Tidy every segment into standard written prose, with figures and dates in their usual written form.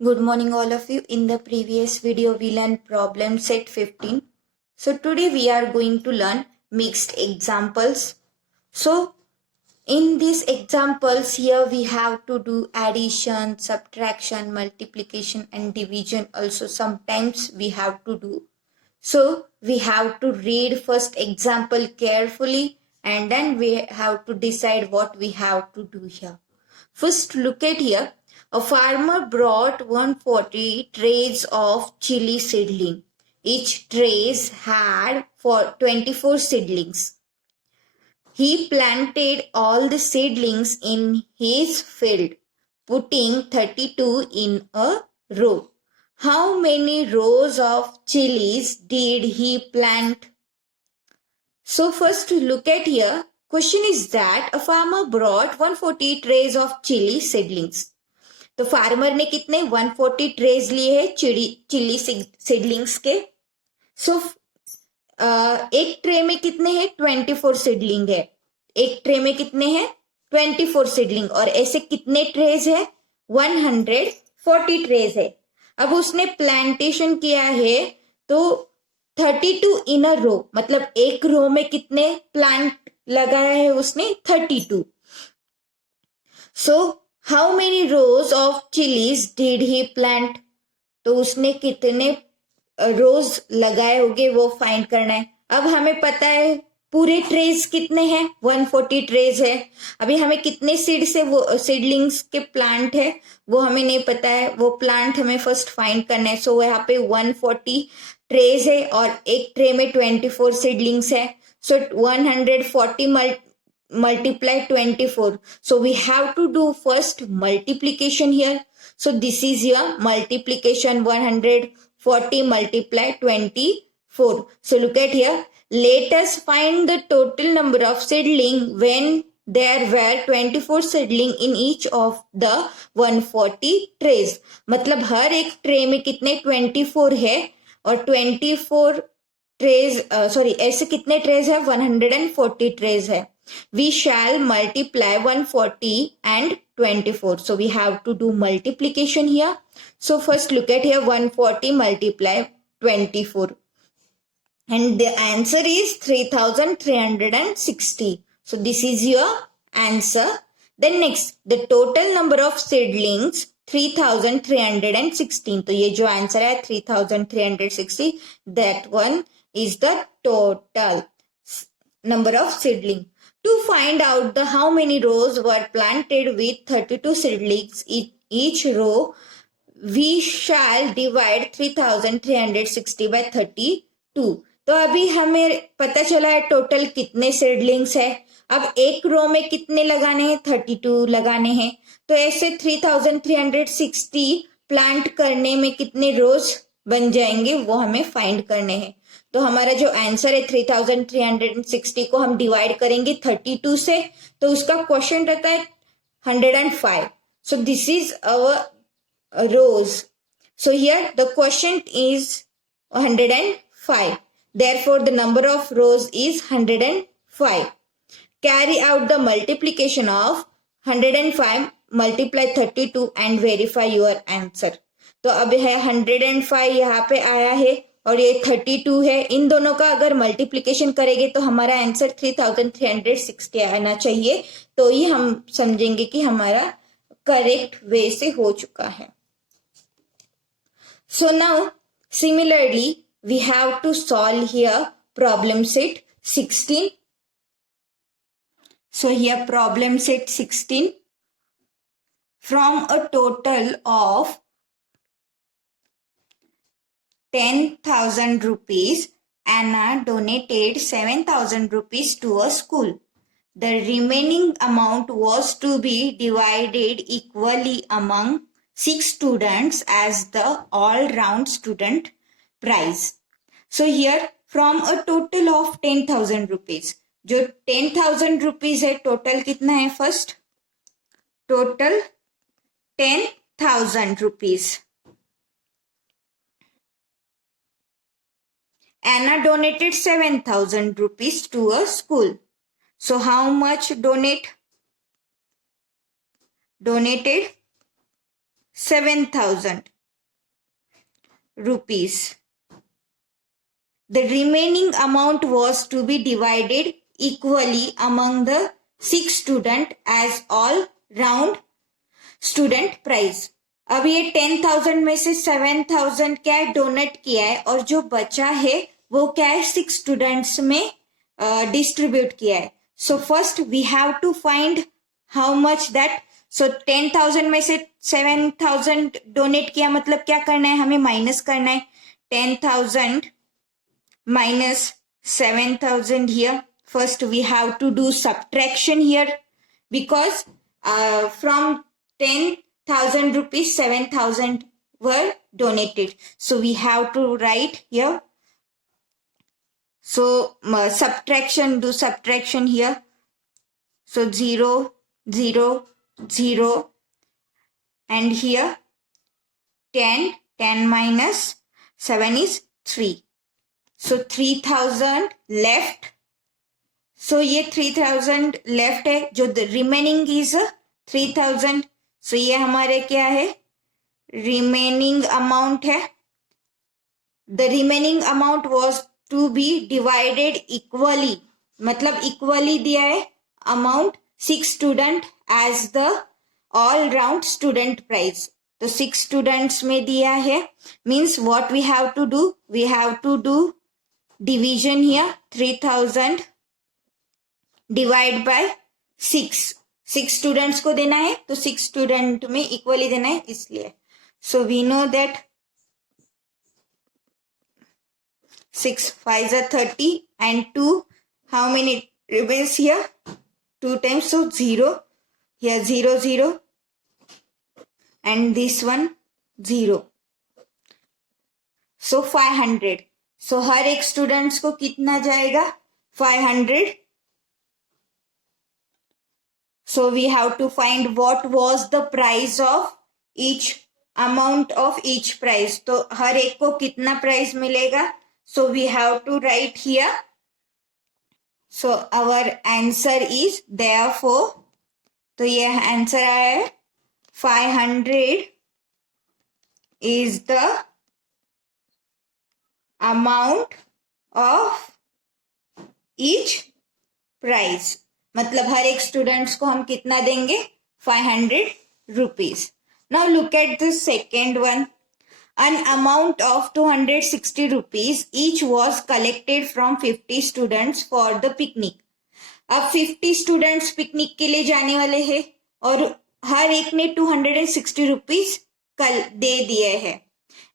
Good morning all of you. In the previous video we learned problem set 15. So today we are going to learn mixed examples. So in these examples here we have to do addition, subtraction, multiplication and division also sometimes we have to do. So we have to read first example carefully and then we have to decide what we have to do here. First, look at here. A farmer brought 140 trays of chili seedling. Each trays had 24 seedlings. He planted all the seedlings in his field, putting 32 in a row. How many rows of chilies did he plant? So first look at here. Question is that a farmer brought 140 trays of chili seedlings. तो farmer ने कितने 140 trays लिए हैं chilli seedlings के. सो एक tray में कितने हैं 24 सीडलिंग है. एक ट्रे में कितने हैं 24 सीडलिंग और ऐसे कितने ट्रेज है 140 ट्रेज है. अब उसने प्लांटेशन किया है तो 32 इन अ रो, मतलब एक रो में कितने प्लांट लगाया है उसने 32. So how many rose of chillies did he plant, तो उसने कितने रोज लगाए होंगे वो फाइंड करना है. अब हमें पता है पूरे ट्रेज कितने हैं 140 ट्रेज है. अभी हमें कितने सीड से वो सीडलिंग्स के प्लांट है वो हमें नहीं पता है. वो प्लांट हमें फर्स्ट फाइंड करना है. सो यहाँ पे 140 ट्रेज है और एक ट्रे में 24 सीडलिंग्स है. सो 140 multiply 24. So we have to do first multiplication here. So this is your multiplication 140 multiply 24. So look at here. Let us find the total number of seedling when there were 24 seedling in each of the 140 trays. मतलब हर एक tray में कितने 24 है और 24 trays ऐसे कितने trays है 140 trays है. We shall multiply 140 and 24. So we have to do multiplication here. So first look at here 140 multiply 24. And the answer is 3360. So this is your answer. Then next, the total number of seedlings 3316. तो ये जो answer है 3360, that one is the total number of seedling. To find out the how many rows were planted with 32 seedlings in each row, we shall divide 3360 by 32. तो अभी हमें पता चला है टोटल कितने सीडलिंग्स है. अब एक रो में कितने लगाने हैं 32 लगाने हैं. तो ऐसे 3360 प्लांट करने में कितने रोज बन जाएंगे वो हमें फाइंड करने हैं. तो हमारा जो आंसर है 3360 को हम डिवाइड करेंगे 32 से, तो उसका क्वेश्चन रहता है 105. So this is our rose. So here the question is 105. Therefore the number of rows is 105. Carry out the multiplication of 105 multiply 32 and verify your answer. तो अब है 105 यहाँ पे आया है और ये 32 है. इन दोनों का अगर मल्टीप्लीकेशन करेंगे तो हमारा आंसर 3360 आना चाहिए. तो ही हम समझेंगे कि हमारा करेक्ट वे से हो चुका है. So now similarly we have to solve here problem set 16. So here problem set 16. From a total of 10,000 rupees, Anna donated 7,000 rupees to a school. The remaining amount was to be divided equally among 6 students as the all-round student prize. So here from a total of 10,000 rupees, जो 10,000 rupees है total कितना है first total 10,000 rupees. Anna donated 7,000 rupees to a school. So how much donated 7,000 rupees. The remaining amount was to be divided equally among the 6 students as all round student prize. अब ये 10,000 में से 7,000 क्या है, donate किया है, और जो बचा है वो क्या है, 6 स्टूडेंट्स में डिस्ट्रीब्यूट किया है. So first we have to find how much that. So 10,000 में से 7,000 डोनेट किया, मतलब क्या करना है, हमें माइनस करना है. 10,000 minus 7,000 here. First we have to do subtraction here, because from 10,000 rupees 7,000 were donated. So we have to write here. So subtraction, do subtraction here. So 0, 0, 0, and here 10, 10 minus 7 is 3. So 3,000 left. So ये 3,000 left है, जो remaining is 3,000. So ये हमारे क्या है, remaining amount है. The remaining amount was to be divided equally, मतलब equally दिया है amount 6 student as the all round student prize. तो 6 students में दिया है, means what we have to do, we have to do division here. 3,000 divide by 6. 6 students को देना है, तो 6 student में equally देना है, इसलिए. So we know that 6 5 are 30 and 2, how many remains here, 2 times, so 0 here, 0 0, and this one 0. So 500. So हर एक students को कितना जाएगा, 500. So we have to find what was the price of each, amount of each price. तो हर एक को कितना price मिलेगा. So we have to write here. So our answer is therefore, तो ये आंसर आया है 500 is the amount of each prize. मतलब हर एक स्टूडेंट्स को हम कितना देंगे, 500 rupees. Now look at the second one. An amount of 260 rupees each was collected from 50 students for the picnic. अब 50 स्टूडेंट्स पिकनिक के लिए जाने वाले हैं और हर एक ने 260 रुपीज कल दे दिए हैं.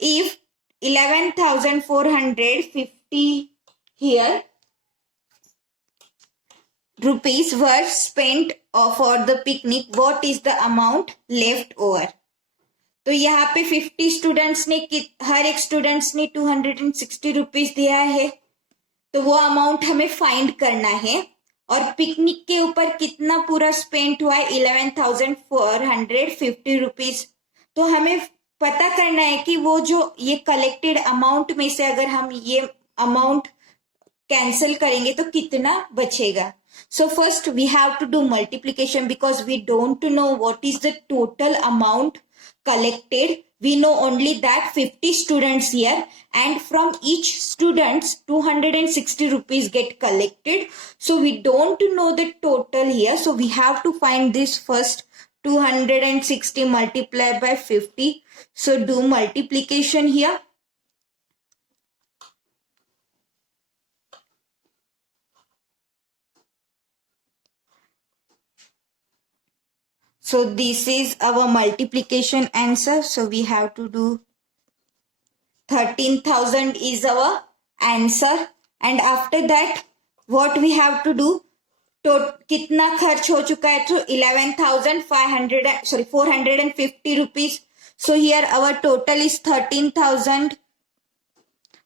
If 11,450 here rupees were spent for the picnic, what is the amount left over? तो यहाँ पे 50 स्टूडेंट्स ने, हर एक स्टूडेंट्स ने 260 रुपीज दिया है, तो वो अमाउंट हमें फाइंड करना है. और पिकनिक के ऊपर कितना पूरा स्पेंड हुआ है, 11,450 रुपीज. तो हमें पता करना है कि वो जो ये कलेक्टेड अमाउंट में से अगर हम ये अमाउंट कैंसिल करेंगे तो कितना बचेगा. So first we have to do multiplication, because we don't know what is the total amount collected. We know only that 50 students here, and from each students 260 rupees get collected. So we don't know the total here. So we have to find this first. 260 multiplied by 50. So do multiplication here. So this is our multiplication answer. So we have to do 13,000 is our answer. And after that, what we have to do? तो कितना खर्च हो चुका है, तो 450 rupees. So here our total is 13,000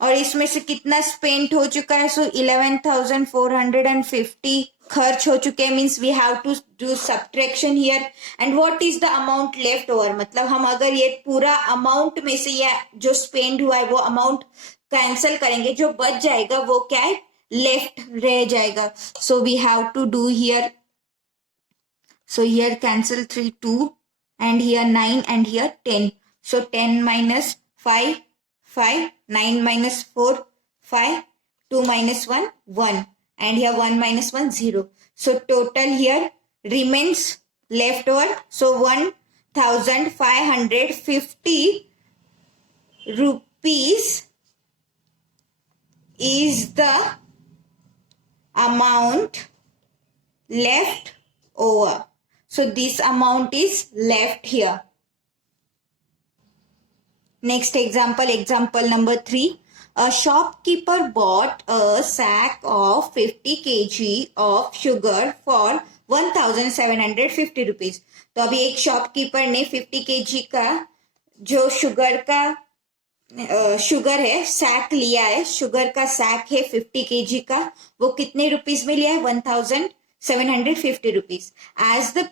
और इसमें से कितना स्पेंड हो चुका है, सो 11,450 खर्च हो चुके हैं. Means we have to do subtraction here. And what is the amount left over, मतलब हम अगर ये पूरा अमाउंट में से ये जो स्पेंड हुआ है वो अमाउंट कैंसिल करेंगे, जो बच जाएगा वो क्या है, लेफ्ट रह जाएगा. So we have to do here. So here cancel 3 2 and here 9 and here 10. So 10 minus 5, 5, 9 minus 4, 5, 2 minus 1, 1, and here 1 minus 1, 0. So total here remains left over. So 1550 rupees is the amount left over. So this amount is left here. Next example, example number 3. A shopkeeper bought a sack of 50 kg of sugar for 1750 rupees. तो अभी एक shopkeeper ने 50 kg का जो sugar है sac लिया है, sugar का सैक है 50 kg का, वो कितने रुपीस में लिया है? 1750 rupees. As the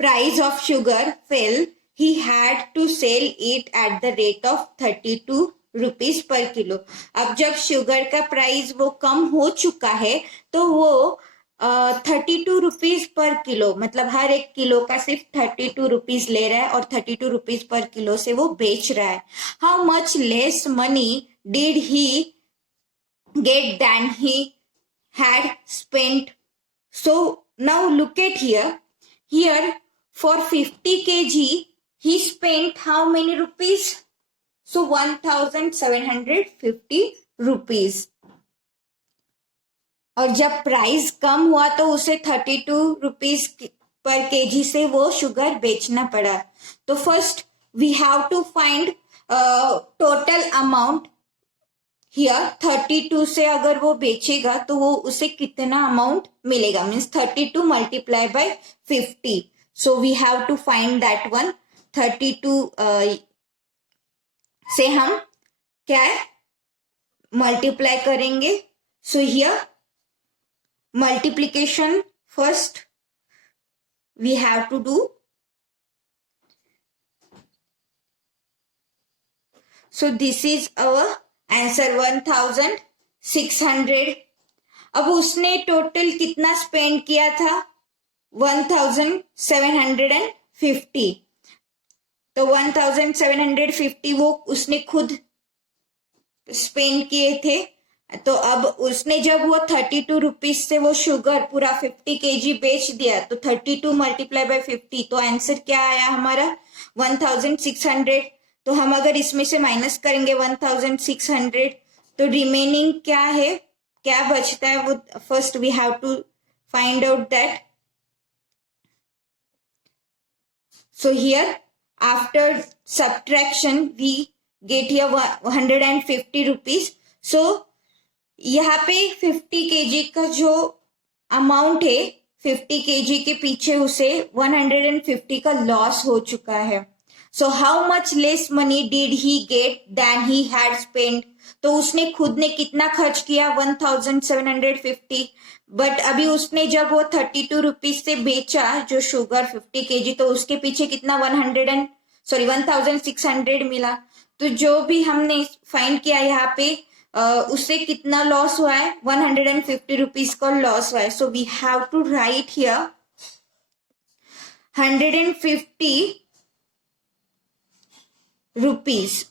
price of sugar fell, he had to sell it at the rate of 32 rupees per kilo. अब जब शुगर का प्राइस वो कम हो चुका है तो वो 32 रुपीज पर किलो, मतलब हर एक किलो का सिर्फ 32 रुपीज ले रहा है और 32 रुपीज पर किलो से वो बेच रहा है. How much less money did he get then he had spent. So now look at here for 50 kg he spent how many rupees? So 1750 rupees. और जब प्राइस कम हुआ तो उसे 32 रुपीज पर केजी से वो शुगर बेचना पड़ा. तो first we have to find total amount. Here 32 से अगर वो बेचेगा तो वो उसे कितना अमाउंट मिलेगा, means 32 multiply by 50. So we have to find that one. 32 से हम क्या है मल्टीप्लाई करेंगे. So here multiplication first we have to do. So this is our answer 1600. अब उसने टोटल कितना स्पेंड किया था? 1750. तो 1750 वो उसने खुद स्पेंड किए थे. तो अब उसने जब वो 32 रुपीज से वो शुगर पूरा 50 kg बेच दिया तो 32 मल्टीप्लाई बाय 50, तो आंसर क्या आया हमारा? 1600. तो हम अगर इसमें से माइनस करेंगे 1600 तो रिमेनिंग क्या है, क्या बचता है, वो first we have to find out that. So here after subtraction we get here 150 rupees. So यहाँ पे 50 kg का जो अमाउंट है 50 kg के पीछे उसे 150 का लॉस हो चुका है. So how much less money did he get than he had spent? तो उसने खुद ने कितना खर्च किया? 1750. बट अभी उसने जब वो 32 रुपीज से बेचा जो शुगर 50 kg तो उसके पीछे कितना 1600 मिला. तो जो भी हमने फाइंड किया यहाँ पे उससे कितना लॉस हुआ है? 150 रुपीज का लॉस हुआ है. So we have to write here 150 rupees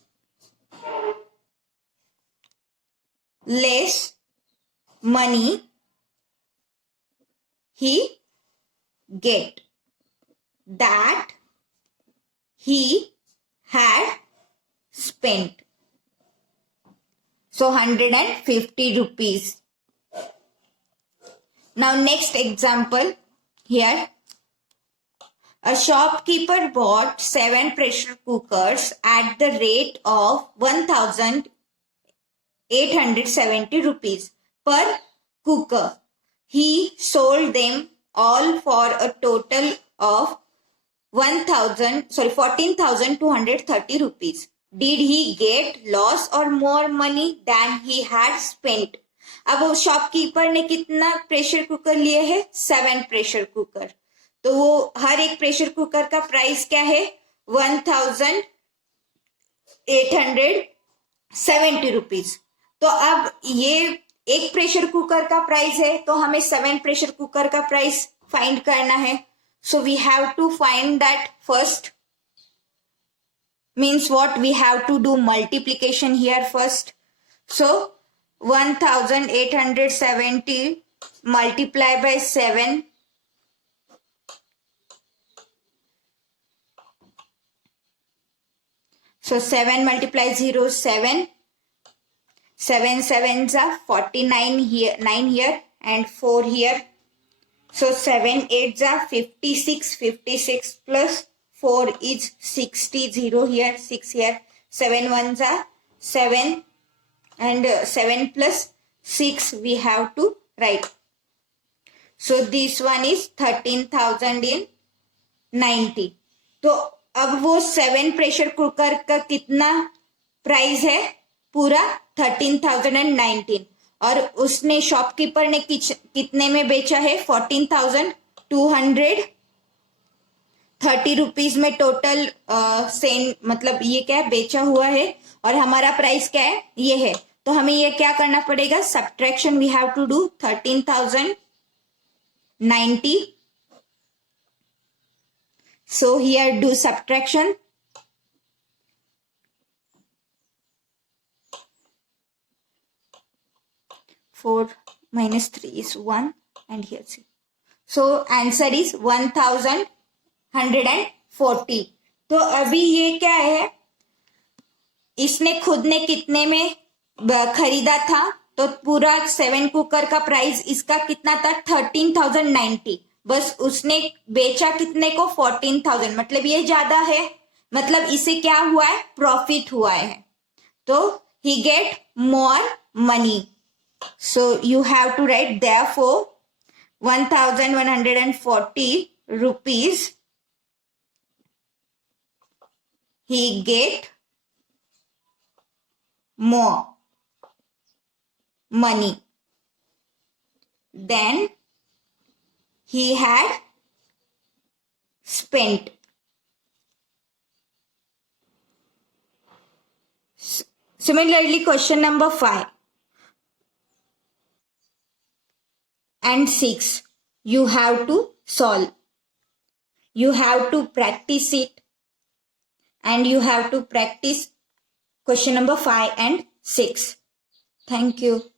less money he get that he had spent. So 150 rupees. Now next example here. A shopkeeper bought 7 pressure cookers at the rate of 1870 rupees per cooker. He sold them all for a total of 14,230 rupees. Did he get loss or more money than he had spent? अब वो shopkeeper ने कितना pressure cooker लिए है? 7 pressure cooker. तो वो हर एक pressure cooker का प्राइस क्या है? 1870 रुपीज. तो अब ये एक प्रेशर कुकर का प्राइस है तो हमें 7 प्रेशर कुकर का प्राइस फाइंड करना है. So we have to find that first. Means what? We have to do multiplication here first. So 1870 multiplied by 7. So 7 multiply 0, 7. 7 sevens are 49 here, 9 here and 4 here. So 7 8s are 56. 56 plus 4 is 60. 0 here, 6 here. 7 1s are 7 and 7 plus 6 we have to write. So this one is 13,090. तो अब वो 7 pressure cooker का कितना price है? पूरा 13,019 और उसने shopkeeper ने कितने में बेचा है? 14,230 रुपीज में टोटल सेंड मतलब ये क्या है? बेचा हुआ है और हमारा प्राइस क्या है? ये है. तो हमें ये क्या करना पड़ेगा? Subtraction we have to do 13,090. So here do subtraction. 4 minus 3 is 1 and here see. So answer is 1140. तो अभी ये क्या है? इसने खुद ने कितने में खरीदा था? तो पूरा 7 कुकर का प्राइस इसका कितना था? 13,090. बस उसने बेचा कितने को? 14,000. मतलब ये ज्यादा है, मतलब इसे क्या हुआ है? प्रॉफिट हुआ है. तो he get more money. So you have to write therefore 1140 rupees he get more money than he had spent. Similarly, question number 5 and 6 you have to solve. You have to practice it and you have to practice question number 5 and 6. Thank you.